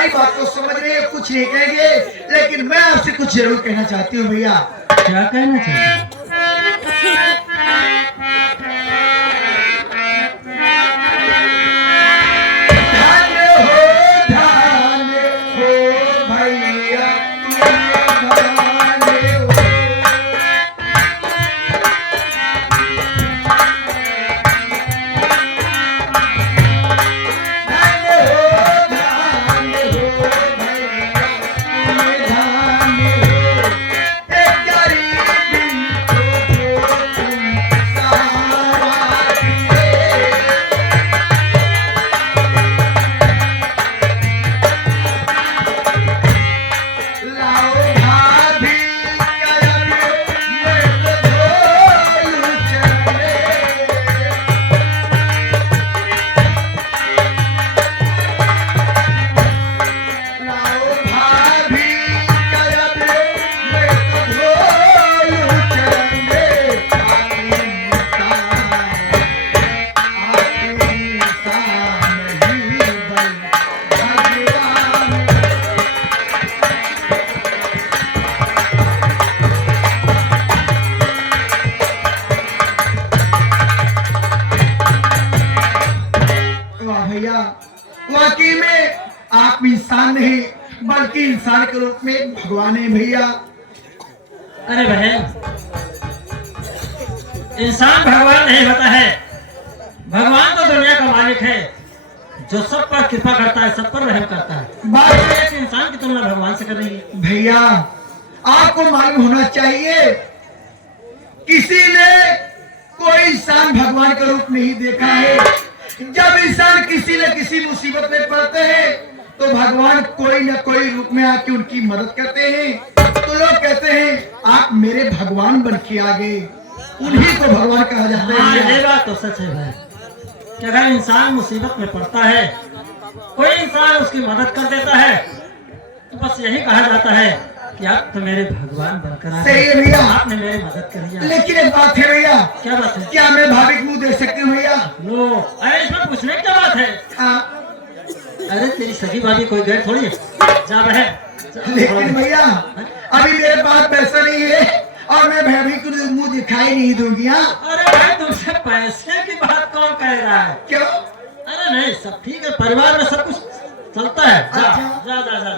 सारी बात को समझ रहे हैं, कुछ नहीं कहेंगे, लेकिन मैं आपसे कुछ जरूर कहना चाहती हूँ भैया। क्या कहना चाहते हैं? वाकई में आप इंसान नहीं बल्कि इंसान के रूप में भगवान है भैया। अरे बहन, इंसान भगवान नहीं होता है। भगवान तो दुनिया का मालिक है, जो सब पर कृपा करता है, सब पर रहम करता है। बात एक इंसान की तुलना भगवान से कर रही है। भैया आपको मालूम होना चाहिए, किसी ने कोई इंसान भगवान का रूप नहीं देखा है। जब इंसान किसी न किसी मुसीबत में पड़ते हैं तो भगवान कोई न कोई रूप में आके उनकी मदद करते हैं। तो लोग कहते हैं आप मेरे भगवान बन के आ गए, उन्हीं को भगवान कहा जाता है। ये बात तो सच है भाई, कि अगर इंसान मुसीबत में पड़ता है, कोई इंसान उसकी मदद कर देता है, तो बस यही कहा जाता है कि आप तो मेरे भगवान बनकर आए। सही है भैया, आपने मेरी मदद करी। लेकिन एक बात है भैया। क्या बात है? क्या मैं भाभी को मुंह देख सकती हूँ भैया? लो, अरे इसमें पूछने की क्या बात है? अरे तेरी सगी भाभी कोई गैर थोड़ी है, जा बहन। लेकिन भैया अभी मेरे पास पैसा नहीं है और मैं भाभी को मुंह दिखाई नहीं दूंगी। अरे भाई तुमसे पैसे की बात कौन कह रहा है? क्यों? अरे नहीं, सब ठीक है, परिवार में सब कुछ चलता है। जा जा जा, जा।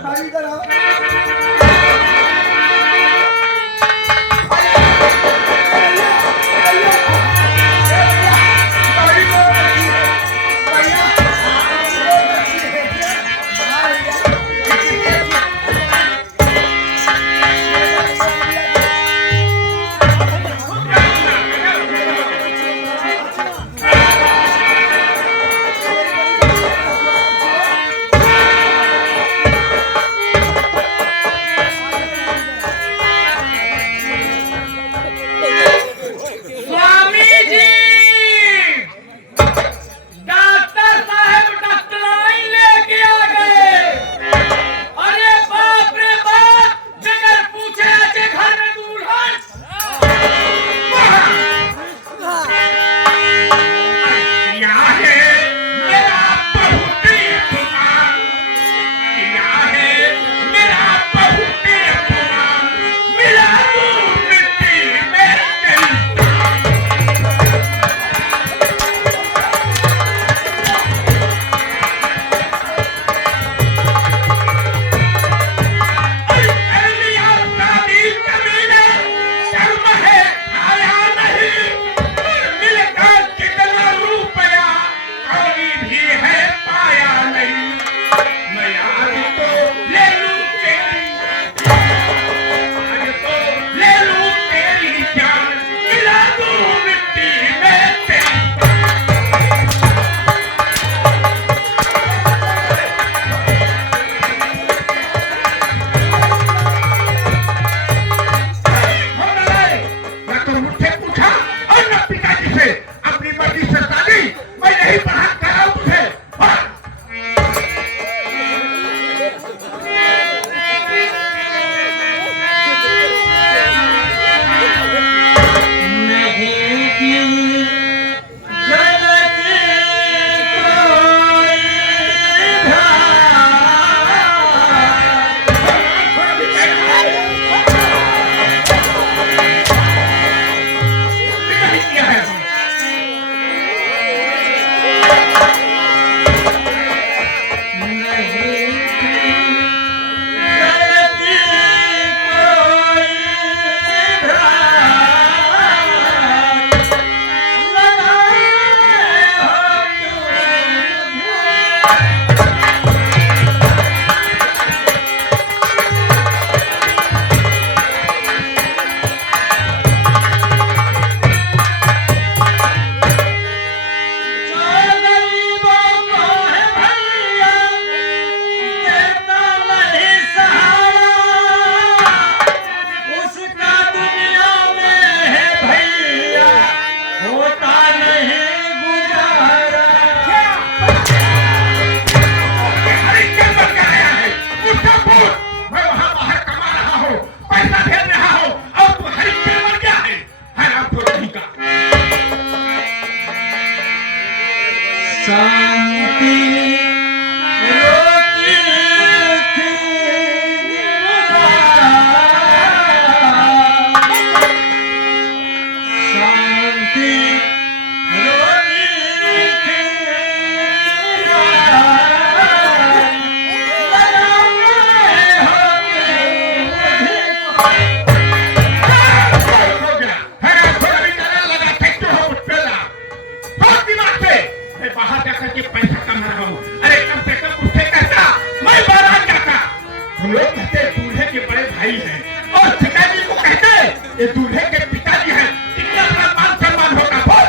हम लोग कहते हैं दूल्हे के बड़े भाई हैं और पिताजी को कहते हैं ये दूल्हे के पिताजी हैं। कितना बड़ा मान सम्मान होगा बोल।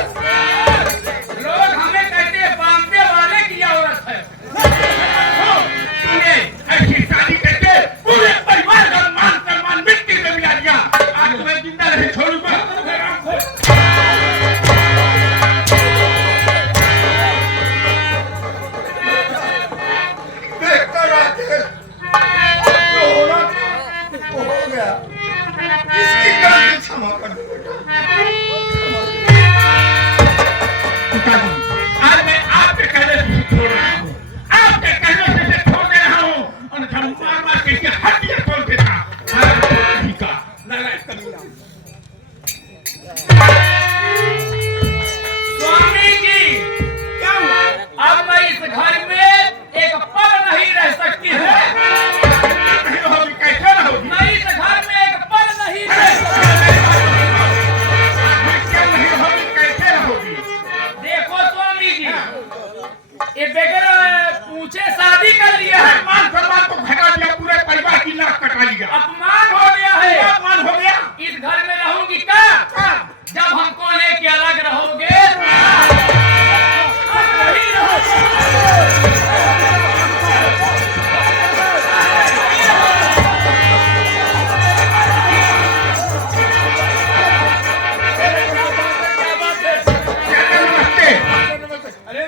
लोग हमें कहते हैं बांधने वाले की औरत है। तूने ऐसी शादी करके पूरे परिवार का मान सम्मान मिट्टी में मिला दिया। आज तुम्हें जिंदा नहीं छोड़ूंगा। देखता राकेश, जो होना था वो हो गया। इसकी गलती क्षमा कर दो बेटा। पिताजी, आज मैं आपके कहने से छोड़ रहा हूँ। आपके कहने से छोड़ दे रहा हूँ और हम मार के इसकी हड्डियां तोड़ देता। नहीं का नालायक कमीना। स्वामी जी, क्या हुआ? अब मैं इस घर में एक पल नहीं रह सकती हूँ। नहीं होगी, कैसे ना होगी? मैं इस घर में एक पल नहीं रह सकती। क्या नहीं होगी, कैसे ना होगी? देखो स्वामी जी, ये बगैर पूछे शादी कर लिया है। मान सम्मान को घटा दिया, पूरे परिवार की नाक कटा लिया। अपमान हो गया है। अपमान हो गया। इस घर में रहूंगी कब? जब हमको लेके अलग रहोगे अब नहीं रहोगे। अरे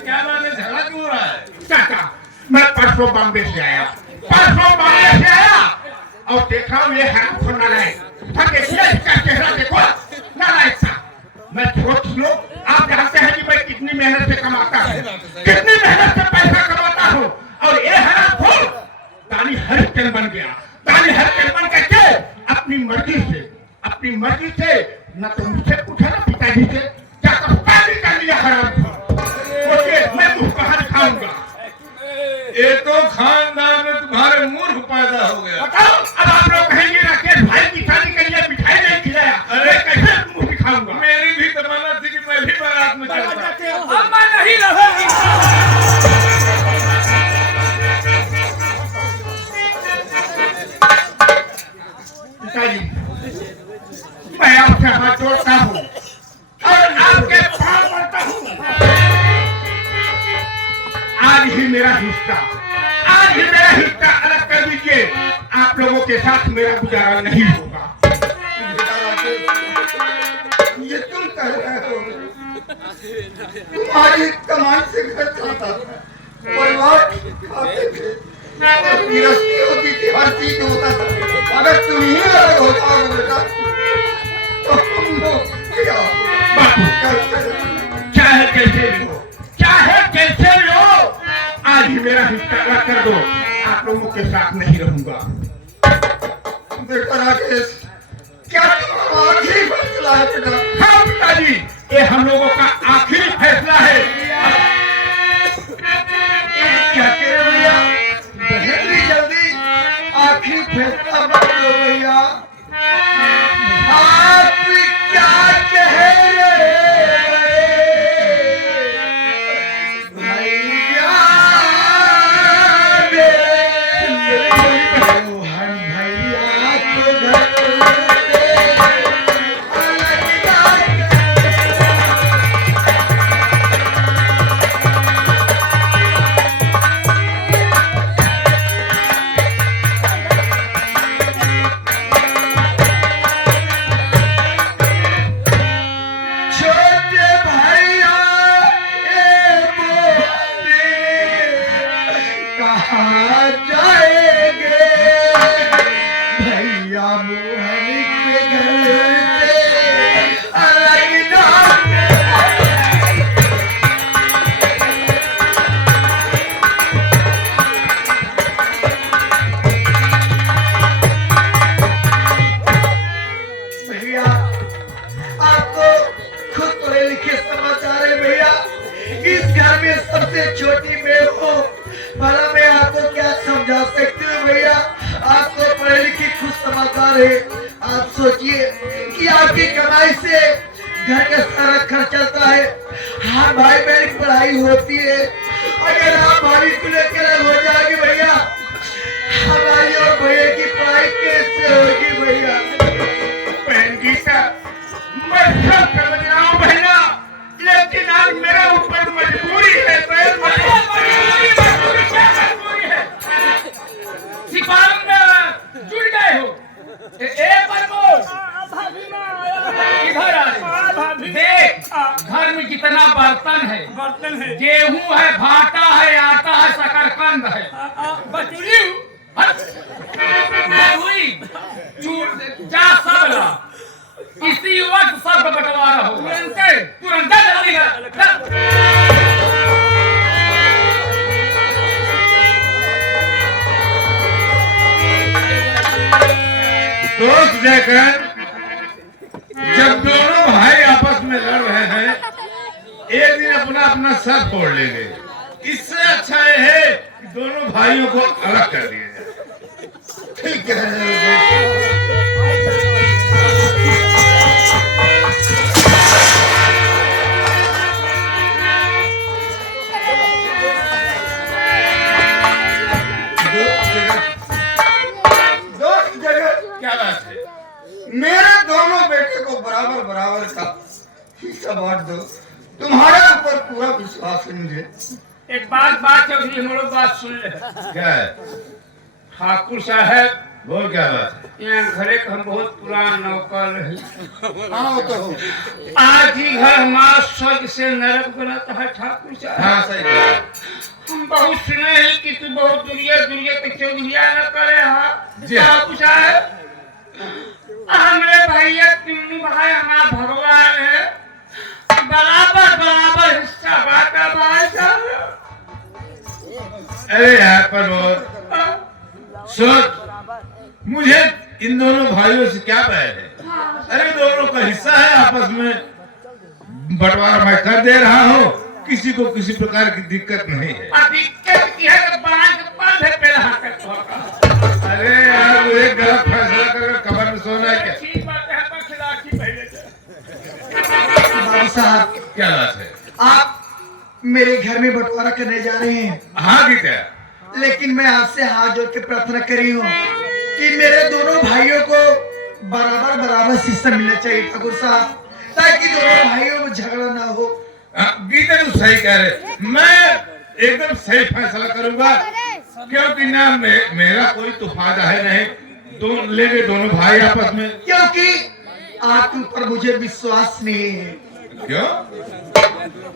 क्या बात है, झगड़ा क्यों हो रहा है? चाचा, मैं परसों बॉम्बे से आया और देखा हूँ ये हराम नालायक। इसका चेहरा देखो, नालायक सा। मैं सोच लो, आप जानते हैं कि मैं कितनी मेहनत से कमाता हूँ, कितनी मेहनत से पैसा कमाता हूँ, और ये हरामखोर ताली हरिचंद बन गया। ताली हरिचंद बन करके अपनी मर्जी से न तो मुझसे पूछा ना पिताजी से, जाकर शादी कर लिया हरामखोर। मैं मुंह कहाँ दिखाऊंगा? ये तो खानदान में तुम्हारे मूर्ख पैदा हो गया। बताओ, अब आप लोग कहेंगे राकेश भाई की शादी के लिए मिठाई नहीं खिलाया। अरे कैसे मुंह दिखाऊंगा? मेरी भी तमन्ना थी कि मैं भी बारात में चलता। अब मैं नहीं रहूंगी। पिताजी, मैं आपसे हाथ जोड़ता हूँ और आपके पांव पड़ता हूँ। आज ही मेरा हिस्सा अलग कर दीजिए। आप लोगों के साथ मेरा गुजारा नहीं होगा। बेटा राकेश, ये तुम कह रहे हो, तुम्हारी कमाई से घर चलता था, परिवार खाते थे, गृहस्थी होती थी, हर चीज होता था। अगर तुम ही अलग हो जाओगे बेटा तो हम लोग क्या बापू, चाहे कैसे भी हो, आज ही मेरा हिस्सा अलग कर दो। आप लोगों के साथ नहीं रहूंगा। बेटा राकेश, क्या तुम्हारा आखिरी फैसला है बेटा? हाँ पिताजी, ये हम लोगों का आखिरी फैसला है। क्या कह रहे भैया? जल्दी जल्दी आखिरी फैसला मत लो भैया। आप क्या कह रहे भैया? मोहन भैया तो घर से अलग छोटे भैया ए मोहन कहाँ जाएंगे? भैया मोहन के घर से अलग ना भैया, आपको खुद पढ़े लिखे समाचार है भैया। इस घर में सबसे छोटी मैं हूँ, भला मैं आपको क्या समझा सकती हूँ भैया? आपको पढ़े लिखे खुद समाचार है। आप सोचिए कि आपकी कमाई से घर का सारा खर्च चलता है। हाँ भाई, मेरी पढ़ाई होती है। अगर आप भाभी को लेकर अलग हो जाओगे भैया, हमारी सिपाही में जुड़ गए हो। ए प्रमोद, इधर आ रे। देख घर में कितना बर्तन है, गेहूं है, भाटा है, आटा है, शकरकंद है, जा सब ला। इसी वक्त सब बंटवारा होगा। तुरंत जल्दी दोस्त जयकर, जब दोनों भाई आपस में लड़ रहे हैं, एक दिन अपना अपना सर फोड़ लेंगे। इससे अच्छा ये है कि दोनों भाइयों को अलग कर दिया जाए। ठीक है। दोस्त जगत, क्या बात है? मेरे दोनों बेटे को बराबर बराबर का हिस्सा बांट दो। तुम्हारे ऊपर पूरा विश्वास है मुझे। एक बात चौधरी, हम लोग बात सुन ले। क्या है? ठाकुर साहब, बोल क्या बात है? यहाँ घरे का हम बहुत पुराना नौकर रही। हाँ वो तो हो। आज ही घर हमारा स्वर्ग से नरक बनाता है ठाकुर साहब। हाँ सही कहा। हम बहुत सुने हैं कि तू बहुत दुनिया के चौधरिया न करे। हाँ जी हाँ। ठाकुर साहब, हमारे भैया तीनों भाई हमारा भगवान है, बराबर हिस्सा बांटा भाई साहब। अरे यार प्रमोद, सोच, मुझे इन दोनों भाइयों से क्या बैर है? अरे दोनों का हिस्सा है, आपस में बंटवारा मैं कर दे रहा हूँ। किसी को किसी प्रकार की दिक्कत नहीं है। दिक्कत की है तो बांध पे रहा कर। अरे यार, वो एक गलत फैसला करके कब्र में सोना है क्या? ठीक बात है, पर खिलाड़ी पहले बाबू साहब, क्या बात है? आप मेरे घर में बंटवारा करने जा रहे हैं, हाँ की क्या? लेकिन मैं आपसे हाथ जोड़ के प्रार्थना करी हूँ कि मेरे दोनों भाइयों को बराबर बराबर हिस्सा मिलना चाहिए ठाकुर साहब, ताकि दोनों भाइयों में झगड़ा ना हो। गीता तो सही कह रहे, मैं एकदम सही फैसला करूंगा, क्योंकि ना मेरा कोई तो फायदा है नहीं, लेंगे दोनों भाई आपस में। क्योंकि आपके ऊपर मुझे विश्वास नहीं है। क्यों?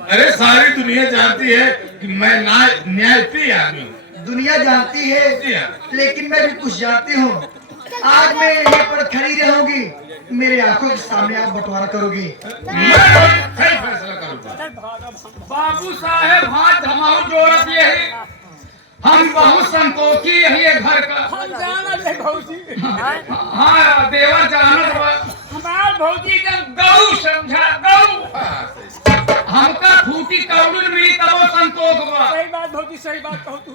अरे सारी दुनिया जानती है कि मैं न्यायप्रिय आदमी हूँ। दुनिया जानती है, जी हाँ। लेकिन मैं भी कुछ जानती हूँ। आज मैं यहीं पर खड़ी रहूंगी, मेरे आंखों के सामने आप बंटवारा करोगी। मैं सही फैसला करूंगा। बाबू साहेब हाथ धमाऊ जोड़त यही, हम बहुत संतोषी यही है घर का। हाँ देवर जानत बा। हमार भौजी का गौ समझा, गौ हमका फूटी कौड़ुल मिली तब संतोष बा। सही बात भौजी, सही बात कहो तू।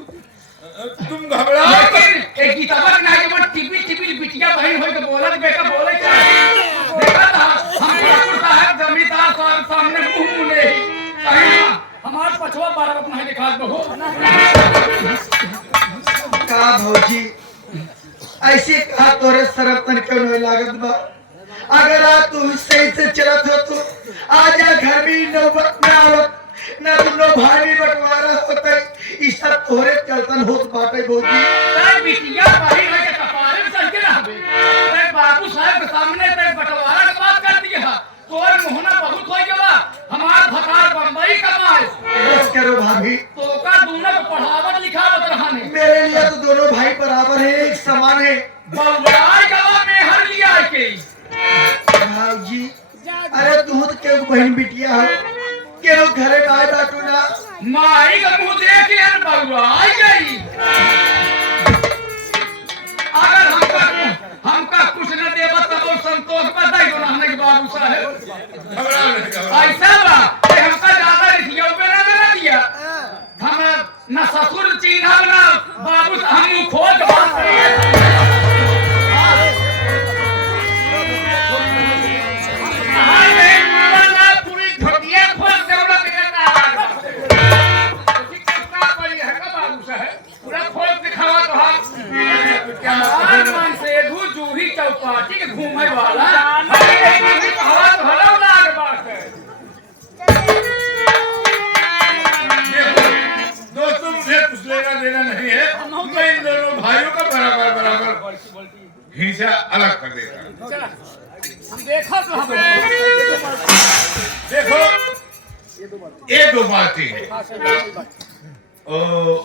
तुम घबराओ मत। लेकिन एक गीतवा के नाम पर टिपी बिटिया बहन होई के बोलत बेटा बोले क्या देखा था हम ठाकुर साहब जमींदार साहब सामने मुंह मुने कहीं हमार पछवा बारह अपना दिखा दो। का भौजी ऐसे कहा तोरे शरम तन क्यों नहीं लागत बा? अगर आज तू सही से चलत हो तो आज घर में नौबत में आवत ना, दोनों भाई में बंटवारा होता है। इस सब तोरे चलतन होत बाटे भौजी। ताई बिटिया बहन होई के कपारे में चल के रहबे, ताई बाबू साहब के सामने ताई बंटवारा के बात कर दिया, तोर मोहना बहुत होई गवा। हमार भकार बम्बई कमाए बस करो भाभी, तो का दोनों को पढ़ावत लिखावत रहने मेरे लिए तो दोनों भाई बराबर है, एक समान है। बउराई गवा में हर लिया के भाजी, अरे तू तो क्यों बहन बिटिया हो, क्यों घरे में आए बाटू ना? माई का मुंह देख यार बउराई गई। अगर हमका कुछ न देबा तब वो संतोष बताई तो रहने के बाबू साहब घबराओ नहीं। ऐसा बा कि हमका ज्यादा रिथिया पे ना देना दिया। हम न ससुर चिन्हा ना बाबू हम खोज बात पूरी धोतिया खोज दौलत पूरा खोज दिखावा तो हम मन से जूही चौपाटी के घूमे वाला हवा तो हला लाग बात है। दोस्तों मुझे कुछ लेना देना नहीं है, मैं इन दोनों भाइयों का बराबर हिस्सा अलग कर देगा। चला हम देखा तो हम देखो ये दो बातें है। हाँ, सही बात। ओ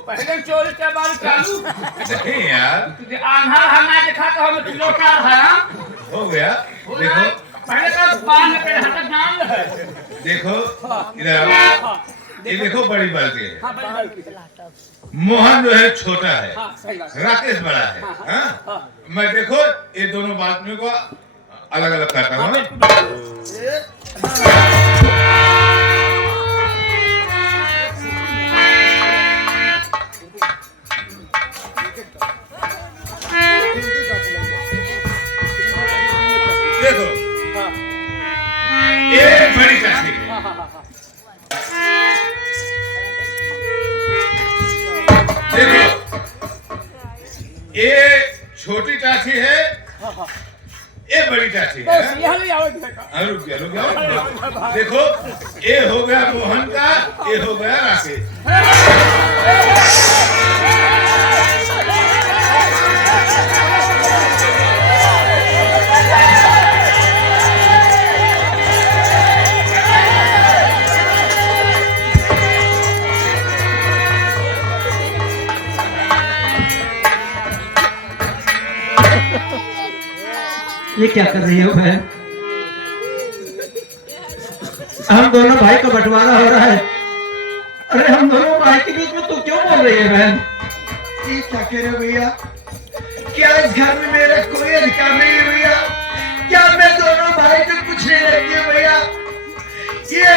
पहले चोरी के बाद चालू नहीं यार, तुझे आंधा हना देखा तो हम किलो का है हो गया। देखो पहले तो पान पे हटक नाम है। देखो इधर आओ। ये देखो बड़ी बाल्टी है। हाँ भाई मोहन जो है छोटा है, हाँ सही बात। राकेश बड़ा है। हाँ? मैं देखो ये दोनों बाल्टियों को अलग अलग करता हूँ। देखो ये बड़ी काशी है। देखो ये छोटी टाछी है, ये बड़ी टाछी है। यहाँ ले आओ देखा। रुक गया। देखो ये हो गया मोहन का, ये हो गया राकेश। ये क्या कर रही हो बहन? हम दोनों भाई का बंटवारा हो रहा है। अरे हम दोनों भाई के बीच में तू क्यों बोल रही है बहन? ये क्या कह रहे हो भैया? क्या इस घर में मेरा कोई अधिकार नहीं है भैया? क्या मैं दोनों भाई को कुछ नहीं लगती हूँ भैया? ये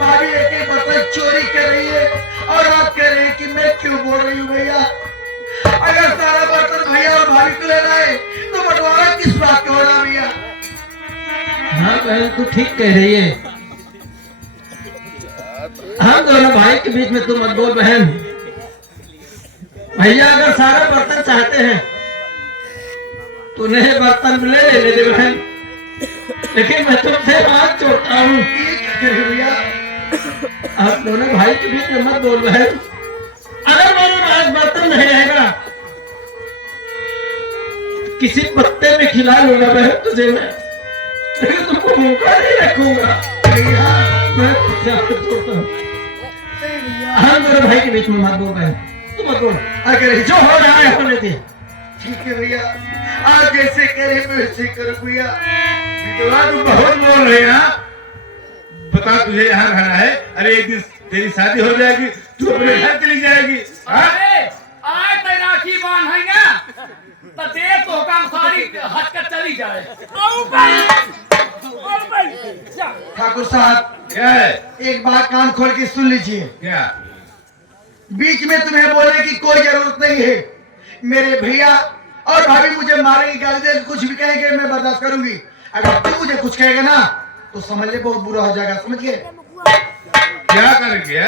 भाभी एक बर्तन चोरी कर रही है और आप कह रहे हैं कि मैं क्यों बोल रही हूँ भैया? अगर सारा बर्तन भैया और भाभी को लेना है तो बंटवारा किस बात का हो रहा भैया? हाँ बहन तू ठीक कह रही है। हम दोनों भाई के बीच में तू मत बोल बहन। भैया अगर सारा बर्तन चाहते हैं तो उन्हें बर्तन ले ले दे बहन, लेकिन मैं तुमसे हाथ जोड़ता हूँ। ये क्या कह रहे हो भैया? आप दोनों भाई के बीच में मत बोल बहन। अगर मेरे पास बर्तन नहीं रहेगा किसी पत्ते में खिला लूंगा बहन तुझे मैं, लेकिन तुमको भूखा नहीं रखूंगा। भैया मैं तुझसे हाथ जोड़ता हूँ। हम दोनों भाई के बीच में मत बोल बहन, तू मत बोल। अगर जो हो रहा है होने दे। ठीक है भैया, आप जैसे करे मैं वैसे करूँ भैया। विधवा तू बहुत बोल रही है ना। बता तुझे यहाँ रहना है? अरे एक दिन तेरी शादी हो जाएगी, तू अपने घर चली जाएगी। हाँ? अरे आए तो राखी बांध है ना तो दे तो काम सारी हट कर चली जाए। ठाकुर साहब क्या है? एक बात कान खोल के सुन लीजिए। क्या? बीच में तुम्हें बोलने की कोई जरूरत नहीं है। मेरे भैया और भाभी मुझे मारेंगे, गाली देंगे, कुछ भी कहेंगे मैं बर्दाश्त करूंगी। अगर तू मुझे कुछ कहेगा ना तो समझ ले बहुत बुरा हो जाएगा, समझ गए? क्या करेंगे?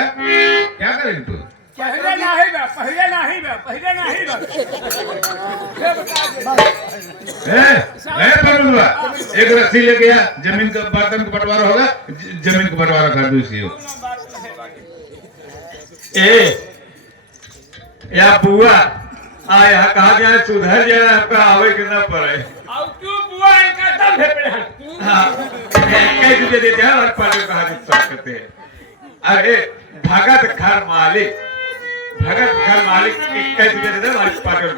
क्या करेंगे तू? पहले नहीं बा, पहले नहीं बा, पहले नहीं बा। परमदुआ, एक रस्सी लेके आ, जमीन का बर्तन का बंटवारा होगा, जमीन का बंटवारा कर दो इसी को। या बुआ आया कहा जाए सुधर जाए, आपका आवे कितना पड़े। और तू बुआ इनका दम भेपड़े है। हाँ कैसे दे देते हैं और पार्टी कहा करते हैं। अरे भगत घर मालिक, भगत घर मालिक कैसे दे देते हैं हमारी पार्टी को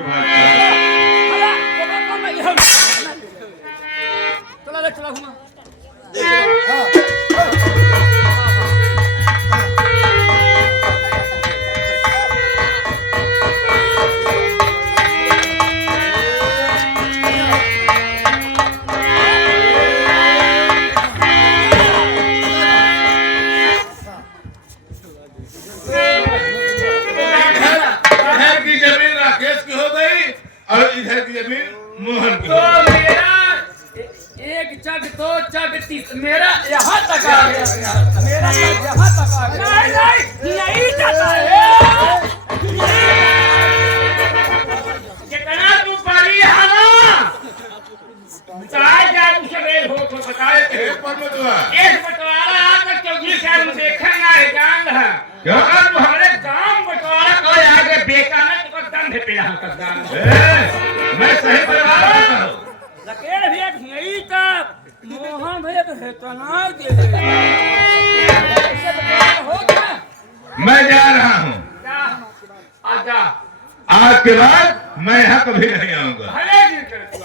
चला चला घुमा। इधर की जमीन राकेश की हो गई और इधर की जमीन मोहन की तो हो गई। मेरा एक जग दो जग तीस, मेरा यहाँ तक आ गया। मेरा तक यहाँ तक आ गया। नहीं यही जाता है। कितना तू पड़ी है ना? बताए जा तू सवेर हो तो बताए। परमदुआ, एक बंटवारा आकर चौधरी साहब ने देखा ना है जान है। क्या? अगर तुम्हारे गांव बंटवारा कोई आगे बेचा ना तो दम पे रहा कर दान। मैं सही बता रहा हूँ। रहे तो ना दे दे। ऐसे बताया हो क्या? मैं जा रहा हूँ। आजा आज के बाद मैं यहाँ कभी नहीं आऊंगा। भले दिन करे तू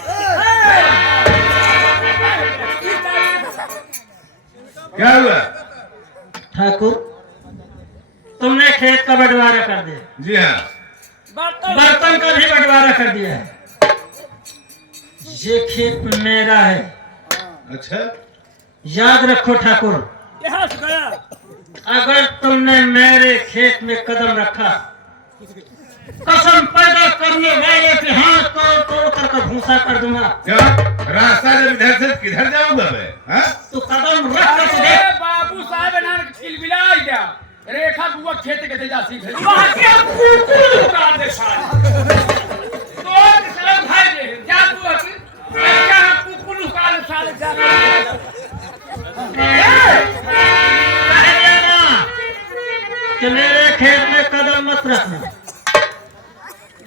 क्या हुआ? ठाकुर, तुमने खेत का बंटवारा कर दिया, जी हाँ। बर्तन का भी बंटवारा कर दिया है। ये खेत मेरा है, अच्छा, याद रखो ठाकुर। यहाँ से गया। अगर तुमने मेरे खेत में कदम रखा, कसम पैदा करने वाले के हाथ तोड़ तोड़ कर भूसा कर दूंगा। क्या रास्ता जब इधर से किधर जाऊंगा मैं? हाँ? तू कदम रख कर तो देख। अरे बाबू साहब ना किलबिला गया। रेखा बुआ खेत के जा सी भेज। वहां क्या कुकुर उड़ा दे साले। तो साले भाई दे जा तू अभी क्या कुकुर उड़ा दे साले जा। कहे ना कि मेरे खेत में कदम मत रखना।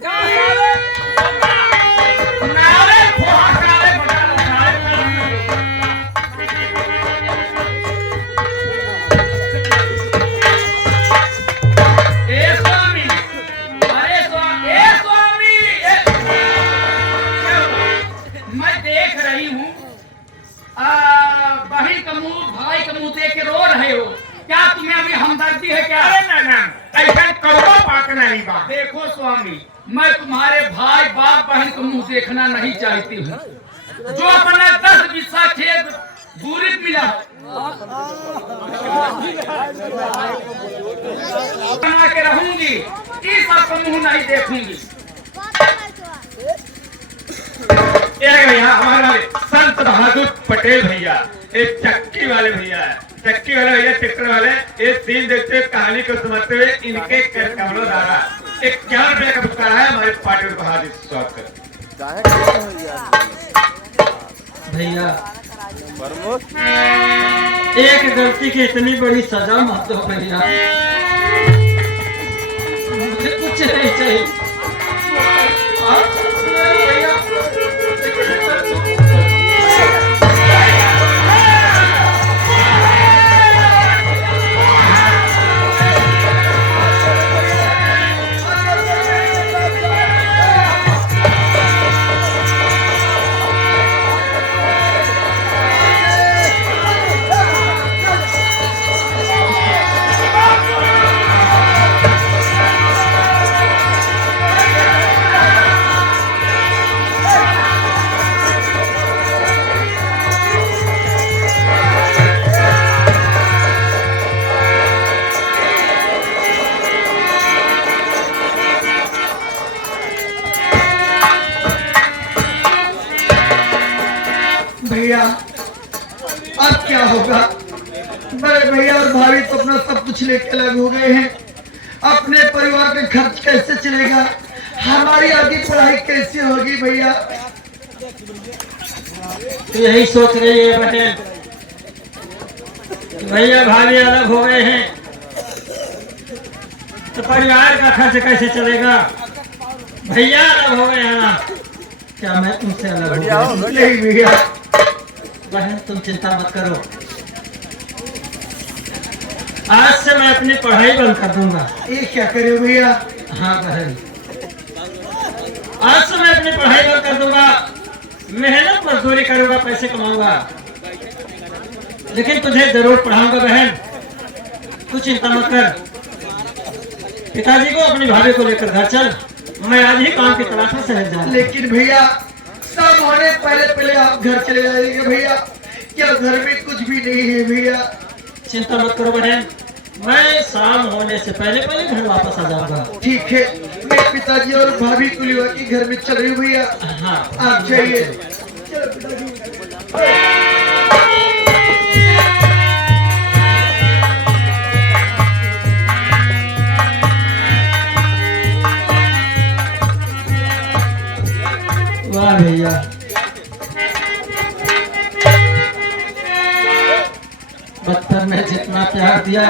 जा साले। नाले फोहा नाले बड़ा साले। ए स्वामी, अरे स्वामी, ए स्वामी, मैं देख रही हूँ बहन का मुंह भाई का मुंह देख के रो रहे हो। क्या तुम्हें अभी हमदर्दी है क्या? अरे ना ऐसा करो बात नहीं बात। देखो स्वामी, मैं तुम्हारे भाई बाप बहन का मुंह देखना नहीं चाहती हूँ। जो अपना 10 बिस्सा खेत दूरी मिला बना के रहूंगी, इस आपका मुंह नहीं देखूंगी। एक भैया हमारे वाले संत बहादुर पटेल भैया, एक चक्की वाले भैया है, चक्की वाले भैया ट्रैक्टर वाले, ये सीन देखते हुए कहानी को समझते हुए इनके कमरों द्वारा 51 रुपये का पुरस्कार है हमारे पार्टी और बहादुर स्वागत। भैया, एक गलती की इतनी बड़ी सजा मत दो भैया। मुझे कुछ नहीं चाहिए। भैया अब क्या होगा? बड़े भैया और भाभी तो अपना सब कुछ लेके अलग हो गए हैं। अपने परिवार का खर्च कैसे चलेगा? हमारी आगे पढ़ाई कैसे होगी भैया? तो यही सोच रही है पटेल, भैया भाभी अलग हो गए हैं तो परिवार का खर्च कैसे चलेगा? भैया अलग हो गए हैं, क्या मैं तुमसे अलग हो गया? नहीं भैया, बहन तुम चिंता मत करो, आज से मैं अपनी पढ़ाई बंद कर दूंगा। ये क्या करे भैया? हाँ बहन, आज से मैं अपनी पढ़ाई बंद कर दूंगा, मेहनत मजदूरी करूंगा, पैसे कमाऊंगा, लेकिन तुझे जरूर पढ़ाऊंगा बहन, तू चिंता मत कर। पिताजी को अपनी भाभी को लेकर घर चल, मैं आज ही काम की तलाश में शहर जा। लेकिन भैया सब होने पहले पहले आप घर चले जाइएगा भैया, क्या घर में कुछ भी नहीं है भैया? चिंता मत करो बहन, मैं शाम होने से पहले पहले घर वापस आ जाऊंगा। ठीक है, मैं पिताजी और भाभी को लेवा के घर में चल रही हूँ भैया, हाँ आप जाइए। चलो पिताजी। वाह भैया, बचपन में जितना प्यार दिया